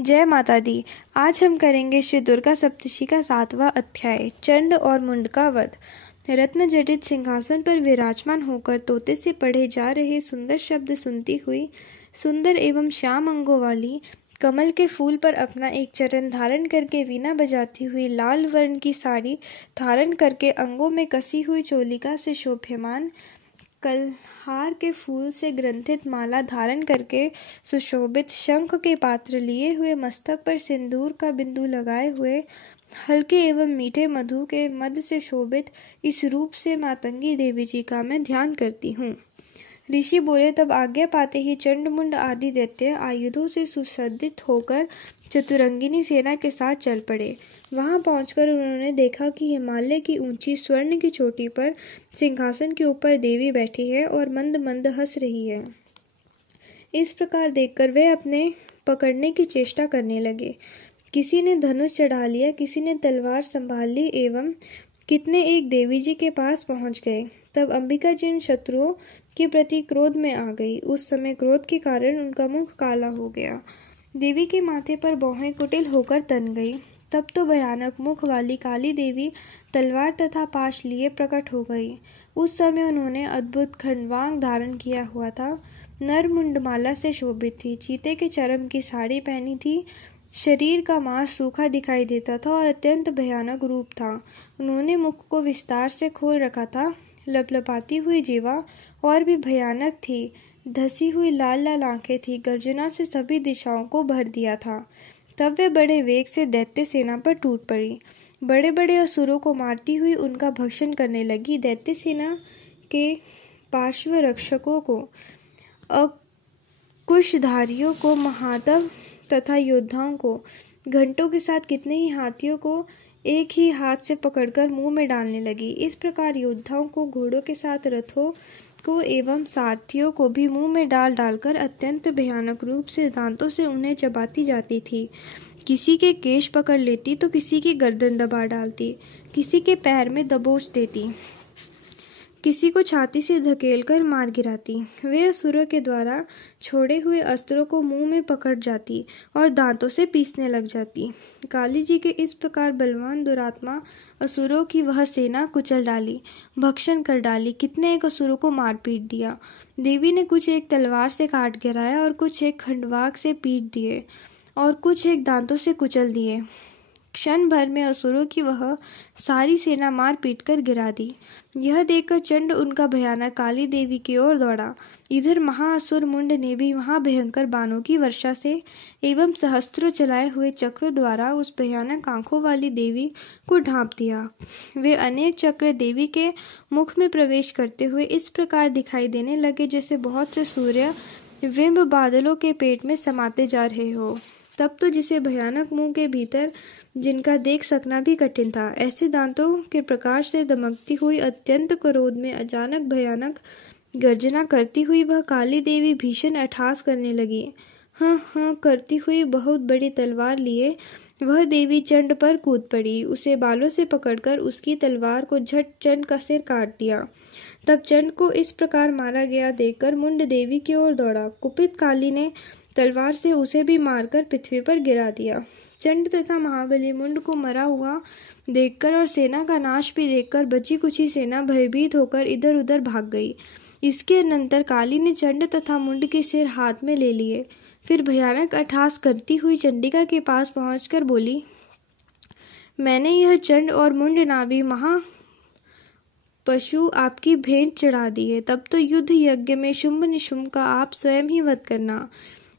जय माता दी। आज हम करेंगे श्री दुर्गा सप्तशती का 7वां अध्याय, चंड और मुंड का वध। रत्न जटित सिंहासन पर विराजमान होकर तोते से पढ़े जा रहे सुंदर शब्द सुनती हुई, सुंदर एवं श्याम अंगों वाली, कमल के फूल पर अपना एक चरण धारण करके वीणा बजाती हुई, लाल वर्ण की साड़ी धारण करके अंगों में कसी हुई चोलिका से शोभ्यमान, कलहार के फूल से ग्रंथित माला धारण करके सुशोभित, शंख के पात्र लिए हुए, मस्तक पर सिंदूर का बिंदु लगाए हुए, हल्के एवं मीठे मधु के मद से शोभित इस रूप से मातंगी देवी जी का मैं ध्यान करती हूँ। ऋषि बोले, तब आज्ञा पाते ही चंड मुंड आदि दैत्य आयुधों से सुसज्जित होकर चतुरंगिनी सेना के साथ चल पड़े। वहां पहुंचकर उन्होंने देखा कि हिमालय की ऊंची स्वर्ण की चोटी पर सिंहासन के ऊपर देवी बैठी है और मंद मंद हंस रही है। इस प्रकार देखकर वे अपने पकड़ने की चेष्टा करने लगे। किसी ने धनुष चढ़ा लिया, किसी ने तलवार संभाल ली एवं कितने एक देवी जी के पास पहुंच गए। तब अंबिका जी उन शत्रुओं के प्रति क्रोध में आ गई। उस समय क्रोध के कारण उनका मुख काला हो गया। देवी के माथे पर भौहें कुटिल होकर तन गई। तब तो भयानक मुख वाली काली देवी तलवार तथा पाश लिए प्रकट हो गई। उस समय उन्होंने अद्भुत खंडवांग धारण किया हुआ था, नर मुंडमाला से शोभित थी, चीते के चर्म की साड़ी पहनी थी, शरीर का मांस सूखा दिखाई देता था और अत्यंत भयानक रूप था। उन्होंने मुख को विस्तार से खोल रखा था। लपलपाती हुई जीवा और भी भयानक थी। धसी हुई लाल लाल आंखें थी। गर्जना से सभी दिशाओं को भर दिया था। तब वे बड़े वेग से दैत्य सेना पर टूट पड़ी। बड़े बड़े असुरों को मारती हुई उनका भक्षण करने लगी। दैत्य सेना के पार्श्व रक्षकों को, कुशधारियों को, महादव तथा योद्धाओं को, घंटों के साथ कितने ही हाथियों को एक ही हाथ से पकड़कर मुंह में डालने लगी। इस प्रकार योद्धाओं को, घोड़ों के साथ रथों को एवं सारथियों को भी मुंह में डाल डालकर अत्यंत भयानक रूप से दांतों से उन्हें चबाती जाती थी। किसी के केश पकड़ लेती तो किसी की गर्दन दबा डालती, किसी के पैर में दबोच देती, किसी को छाती से धकेलकर मार गिराती। वे असुरों के द्वारा छोड़े हुए अस्त्रों को मुंह में पकड़ जाती और दांतों से पीसने लग जाती। काली जी के इस प्रकार बलवान दुरात्मा असुरों की वह सेना कुचल डाली, भक्षण कर डाली। कितने एक असुरों को मार पीट दिया। देवी ने कुछ एक तलवार से काट गिराया और कुछ एक खंडवाक से पीट दिए और कुछ एक दांतों से कुचल दिए। क्षण भर में असुरों की वह सारी सेना मार पीट कर गिरा दी। यह देखकर चंड उनका भयानक काली देवी की ओर दौड़ा। इधर महाअसुर मुंड ने भी महाभयंकर बाणों की वर्षा से एवं सहस्त्रों चलाए हुए चक्रों द्वारा उस भयानक आंखों वाली देवी को ढांप दिया। वे अनेक चक्र देवी के मुख में प्रवेश करते हुए इस प्रकार दिखाई देने लगे जैसे बहुत से सूर्य बिंब बादलों के पेट में समाते जा रहे हो। तब तो जिसे भयानक मुंह के भीतर जिनका देख सकना भी कठिन था, ऐसे दांतों के प्रकाश से दमकती हुई अत्यंत क्रोध में अचानक भयानक गर्जना करती हुई वह काली देवी भीषण अट्टहास करने लगी। हाँ हाँ करती हुई बहुत बड़ी तलवार लिए वह देवी चंड पर कूद पड़ी। उसे बालों से पकड़कर उसकी तलवार को झट चंड का सिर काट दिया। तब चंड को इस प्रकार मारा गया देखकर मुंड देवी की ओर दौड़ा। कुपित काली ने तलवार से उसे भी मारकर पृथ्वी पर गिरा दिया। चंड तथा महाबली मुंड को मरा हुआ देखकर और सेना का नाश भी देखकर बची कुची सेना भयभीत होकर इधर उधर भाग गई। इसके अनंतर काली ने चंड तथा मुंड के सिर हाथ में ले लिए। फिर भयानक अट्टहास करती हुई चंडिका के पास पहुंचकर बोली, मैंने यह चंड और मुंड नाभि महा पशु आपकी भेंट चढ़ा दी है। तब तो युद्ध यज्ञ में शुंभ निशुंभ का आप स्वयं ही वध करना।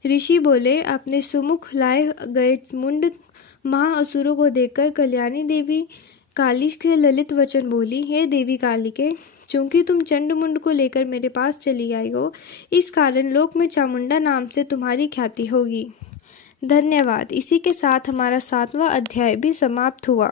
ऋषि बोले, अपने सुमुख लाए गए मुंड महाअसुरों को देखकर कल्याणी देवी काली से ललित वचन बोली, हे देवी कालिके, चूंकि तुम चंड मुंड को लेकर मेरे पास चली आई हो, इस कारण लोक में चामुंडा नाम से तुम्हारी ख्याति होगी। धन्यवाद। इसी के साथ हमारा 7वां अध्याय भी समाप्त हुआ।